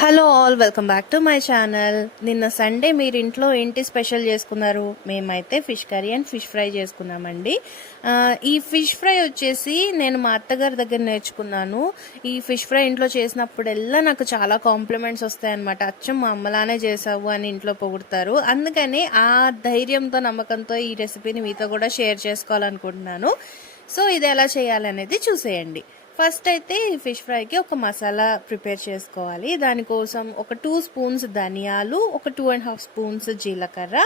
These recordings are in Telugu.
Hello all, welcome back to my channel. నిన్న సండే మీరు ఇంట్లో ఏంటి స్పెషల్ చేసుకున్నారు? మేమైతే fish curry and fish fry చేసుకున్నామండి. ఈ ఫిష్ ఫ్రై వచ్చేసి నేను మా అత్తగారి దగ్గర నేర్చుకున్నాను. ఈ ఫిష్ ఫ్రై ఇంట్లో చేసినప్పుడల్లా నాకు చాలా కాంప్లిమెంట్స్ వస్తాయన్నమాట. అచ్చం మా అమ్మలానే చేసావు అని ఇంట్లో పొగుడతారు. అందుకని ఆ ధైర్యంతో నమ్మకంతో ఈ రెసిపీని మీతో కూడా షేర్ చేసుకోవాలనుకుంటున్నాను. సో ఇది ఎలా చేయాలనేది చూసేయండి. ఫస్ట్ అయితే ఈ ఫిష్ ఫ్రైకి ఒక మసాలా ప్రిపేర్ చేసుకోవాలి. దానికోసం ఒక 2 స్పూన్స్ ధనియాలు, ఒక 2.5 స్పూన్స్ జీలకర్ర,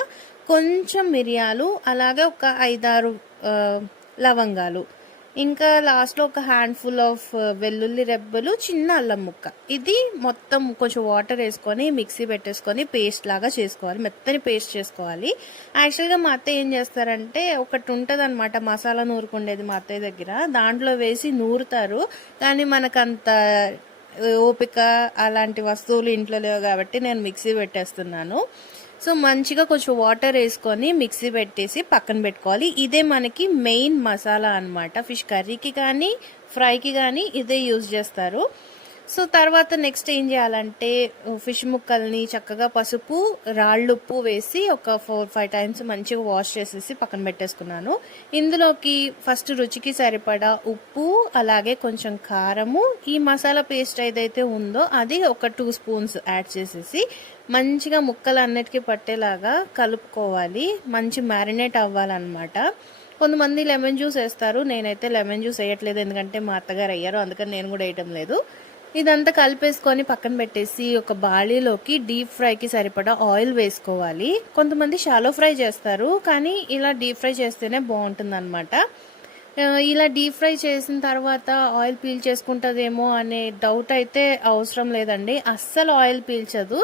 కొంచెం మిరియాలు, అలాగే ఒక 5-6 లవంగాలు, ఇంకా లాస్ట్లో ఒక హ్యాండ్ఫుల్ ఆఫ్ వెల్లుల్లి రెబ్బలు, చిన్న అల్లం ముక్క. ఇది మొత్తం కొంచెం వాటర్ వేసుకొని మిక్సీ పెట్టేసుకొని పేస్ట్ లాగా చేసుకోవాలి. మెత్తని పేస్ట్ చేసుకోవాలి. యాక్చువల్గా మా అత్తయ్య ఏం చేస్తారంటే, ఒకటి ఉంటుంది అనమాట మసాలా నూరుకుండేది మా అత్తయ్య దగ్గర, దాంట్లో వేసి నూరుతారు. కానీ మనకంత ఓపిక అలాంటి వస్తువులు ఇంట్లో లేవు కాబట్టి నేను మిక్సీ పెట్టేస్తున్నాను. సో మంచిగా కొంచెం వాటర్ వేసుకొని మిక్సీ పెట్టేసి పక్కన పెట్టుకోవాలి. ఇదే మనకి మెయిన్ మసాలా అనమాట. ఫిష్ కర్రీకి కానీ ఫ్రైకి కానీ ఇదే యూజ్ చేస్తారు. సో తర్వాత నెక్స్ట్ ఏం చేయాలంటే, ఫిష్ ముక్కల్ని చక్కగా పసుపు, రాళ్ళుప్పు వేసి ఒక 4-5 టైమ్స్ మంచిగా వాష్ చేసేసి పక్కన పెట్టేసుకున్నాను. ఇందులోకి ఫస్ట్ రుచికి సరిపడా ఉప్పు, అలాగే కొంచెం కారము, ఈ మసాలా పేస్ట్ ఏదైతే ఉందో అది ఒక 2 స్పూన్స్ యాడ్ చేసేసి మంచిగా ముక్కలన్నిటికీ పట్టేలాగా కలుపుకోవాలి. మంచి మ్యారినేట్ అవ్వాలన్నమాట. కొంతమంది లెమన్ జ్యూస్ వేస్తారు. నేనైతే లెమన్ జ్యూస్ వేయట్లేదు, ఎందుకంటే మా అత్తగారు అయ్యారు, అందుకని నేను కూడా వేయటం లేదు. ఇదంతా కలిపేసుకొని పక్కన పెట్టేసి ఒక బాళీలోకి డీప్ ఫ్రైకి సరిపడా ఆయిల్ వేసుకోవాలి. కొంతమంది షాలో ఫ్రై చేస్తారు, కానీ ఇలా డీప్ ఫ్రై చేస్తేనే బాగుంటుంది అనమాట. ఇలా డీప్ ఫ్రై చేసిన తర్వాత ఆయిల్ పీల్ చేసుకుంటుందేమో అనే డౌట్ అయితే అవసరం లేదండి. అస్సలు ఆయిల్ పీల్చదు.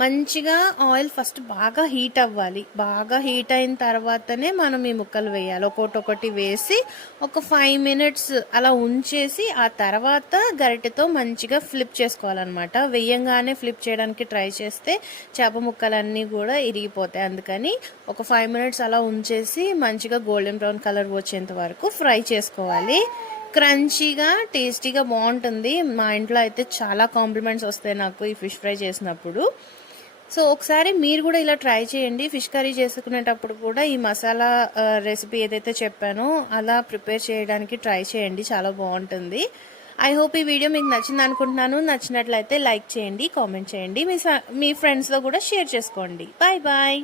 మంచిగా ఆయిల్ ఫస్ట్ బాగా హీట్ అవ్వాలి. బాగా హీట్ అయిన తర్వాతనే మనం ఈ ముక్కలు వేయాలి. ఒక్కొక్కటి వేసి ఒక 5 మినిట్స్ అలా ఉంచేసి ఆ తర్వాత గరిటెతో మంచిగా ఫ్లిప్ చేసుకోవాలన్నమాట. వేయంగానే ఫ్లిప్ చేయడానికి ట్రై చేస్తే చేప ముక్కలన్నీ కూడా ఇరిగిపోతాయి. అందుకని ఒక 5 మినిట్స్ అలా ఉంచేసి మంచిగా గోల్డెన్ బ్రౌన్ కలర్ వచ్చేంత వరకు ఫ్రై చేసుకోవాలి. క్రంచీగా టేస్టీగా బాగుంటుంది. మా ఇంట్లో అయితే చాలా కాంప్లిమెంట్స్ వస్తాయి నాకు ఈ ఫిష్ ఫ్రై చేసినప్పుడు. సో ఒకసారి మీరు కూడా ఇలా ట్రై చేయండి. ఫిష్ కర్రీ చేసుకునేటప్పుడు కూడా ఈ మసాలా రెసిపీ ఏదైతే చెప్పానో అలా ప్రిపేర్ చేయడానికి ట్రై చేయండి, చాలా బాగుంటుంది. ఐ హోప్ ఈ వీడియో మీకు నచ్చింది అనుకుంటున్నాను. నచ్చినట్లయితే లైక్ చేయండి, కామెంట్ చేయండి, మీ ఫ్రెండ్స్తో కూడా షేర్ చేసుకోండి. Bye bye.